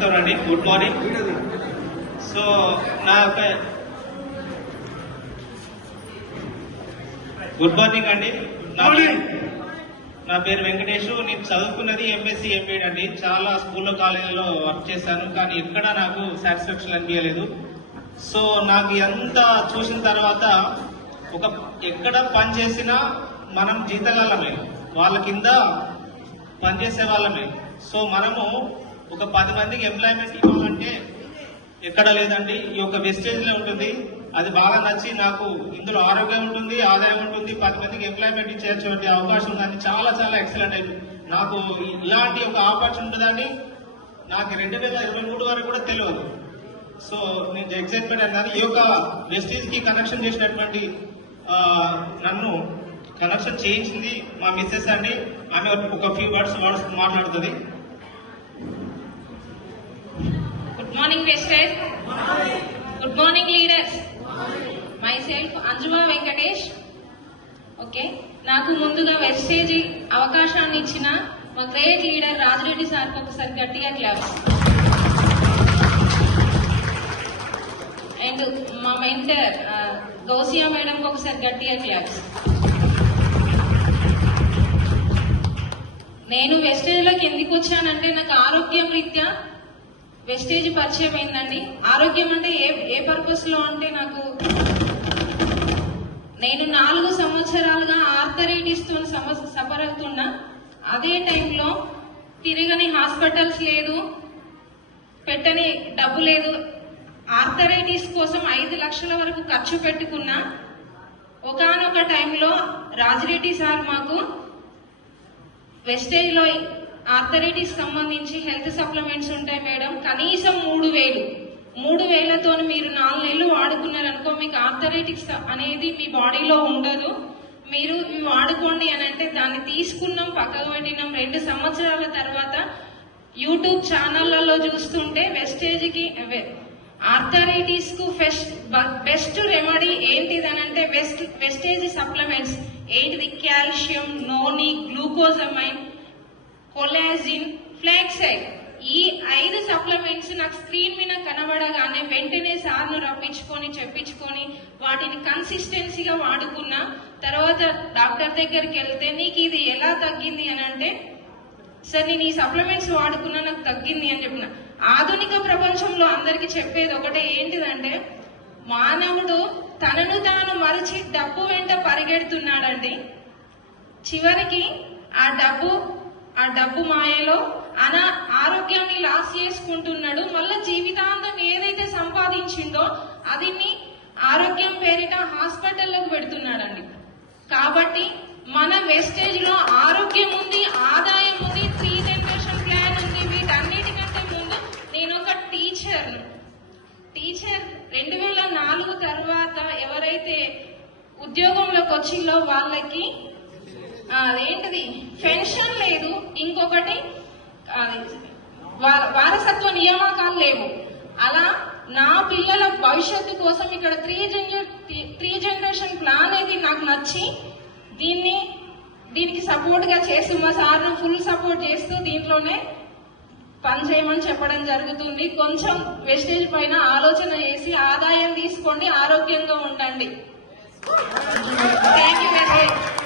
నమస్కారం అండి, good morning. So good morning అండి. నా పేరు వెంకటేష్. నేను చదువుకున్నది ఎంఎస్సి ఎంబీఎడ్ అండి. చాలా స్కూల్లో కాలేజీలో వర్క్ చేశాను, కానీ ఎక్కడ నాకు సాటిస్ఫాక్షన్ అనిపించలేదు. సో నాకు ఎంత చూసిన తర్వాత ఎక్కడ పని చేసినా మనం జీతగాళ్ళమే, వాళ్ళ కింద పనిచేసే వాళ్ళమే. సో మనము ఒక 10 మందికి ఎంప్లాయ్మెంట్ ఇవ్వాలంటే ఎక్కడ లేదండి, ఈ యొక్క వెస్టేజ్ లో ఉంటుంది. అది బాగా నచ్చి నాకు ఇందులో ఆరోగ్యం ఉంటుంది, ఆదాయం ఉంటుంది, 10 మందికి ఎంప్లాయ్మెంట్ ఇచ్చేటువంటి అవకాశం ఉందని చాలా చాలా ఎక్సలెంట్ అయింది. నాకు ఇలాంటి ఒక ఆపర్చునిటీ ఉంటుందని నాకు 2023 వరకు కూడా తెలియదు. సో నేను ఎక్సైట్మెంట్ అన్నది ఈ యొక్క వెస్టేజ్ కి కనెక్షన్ చేసినటువంటి నన్ను కనెక్షన్ చేయించింది మా మిస్సెస్ అండి. ఆమె ఒక ఫ్యూ వర్డ్స్ మాట్లాడుతుంది. Good morning, Vestage. Good morning, leaders. Myself, Anjuma Venkatesh. Okay, నాకు ముందుగా వెస్టేజ్ అవకాశాన్ని ఇచ్చిన మా గ్రేట్ లీడర్ రాజిరెడ్డి సార్కి ఒకసారి గట్టిగా క్లాప్స్. అండ్ మా మెంటర్ దోసియా మేడంకి ఒకసారి గట్టిగా క్లాప్స్. నేను వెస్టేజ్ లోకి ఎందుకు వచ్చానంటే నాకు ఆరోగ్యం రీత్యా వెస్టేజ్ పరిచయం అయిందండి. ఆరోగ్యం అంటే ఏ పర్పస్ లో అంటే నేను 4 సంవత్సరాలుగా ఆర్థరైటిస్ తో సఫర్ అవుతున్నా. అదే టైంలో తిరగని హాస్పిటల్స్ లేదు, పెట్టని డబ్బు లేదు. ఆర్థరైటిస్ కోసం 5 లక్షల వరకు ఖర్చు పెట్టుకున్నా. ఒకానొక టైంలో రాజిరెడ్డి సార్ మాకు వెస్టేజ్ లో ఆర్థరైటిస్ సంబంధించి హెల్త్ సప్లిమెంట్స్ ఉంటాయి మేడం, కనీసం 3,000తో మీరు 4 నెలలు వాడుకున్నారనుకో మీకు ఆర్థరైటిస్ అనేది మీ బాడీలో ఉండదు, మీరు ఇవి వాడుకోండి అని అంటే దాన్ని తీసుకున్నాం, పక్కకు పెట్టినాం. 2 సంవత్సరాల తర్వాత యూట్యూబ్ ఛానళ్లలో చూస్తుంటే వెస్టేజ్కి ఆర్థరైటిస్ కు బెస్ట్ రెమెడీ ఏంటిదనంటే వెస్టేజ్ సప్లిమెంట్స్ ఏంటిది, కాల్షియం, నోని, గ్లూకోజమైన్, కొలాజిన్, ఫ్లాక్సైడ్. ఈ 5 సప్లిమెంట్స్ నాకు స్క్రీన్ మీద కనబడగానే వెంటనే సార్ను రప్పించుకొని చెప్పించుకొని వాటిని కన్సిస్టెన్సీగా వాడుకున్నా. తర్వాత డాక్టర్ దగ్గరికి వెళ్తే నీకు ఇది ఎలా తగ్గింది అని అంటే, సార్ నేను ఈ సప్లిమెంట్స్ వాడుకున్నా నాకు తగ్గింది అని చెప్పిన. ఆధునిక ప్రపంచంలో అందరికి చెప్పేది ఒకటే, ఏంటిదంటే మానవుడు తనను తాను మరిచి డబ్బు వెంట పరిగెడుతున్నాడండి. చివరికి ఆ డబ్బు మాయలో ఆరోగ్యాన్ని లాస్ చేసుకుంటున్నాడు. మళ్ళీ జీవితాంతం ఏదైతే సంపాదించిందో అది ఆరోగ్యం పేరిట హాస్పిటల్లోకి పెడుతున్నాడండి. కాబట్టి మన వెస్టేజ్ లో ఆరోగ్యం ఉంది, ఆదాయం ఉంది, 3 జనరేషన్ ప్లాన్ ఉంది. వీటన్నిటికంటే ముందు నేను ఒక టీచర్ 2004 తర్వాత ఎవరైతే ఉద్యోగంలోకి వచ్చిందో వాళ్ళకి ఏంటిది పెన్షన్ లేదు, ఇంకొకటి వారసత్వ నియామకాలు లేవు. అలా నా పిల్లల భవిష్యత్తు కోసం ఇక్కడ 3 జనరేషన్ ప్లాన్ అనేది నాకు నచ్చి దీనికి సపోర్ట్ గా చేస్తూ మా సార్ను ఫుల్ సపోర్ట్ చేస్తూ దీంట్లోనే పని చేయమని చెప్పడం జరుగుతుంది. కొంచెం వెస్టేజ్ పైన ఆలోచన చేసి ఆదాయం తీసుకోండి, ఆరోగ్యంగా ఉండండి. Thank you very much.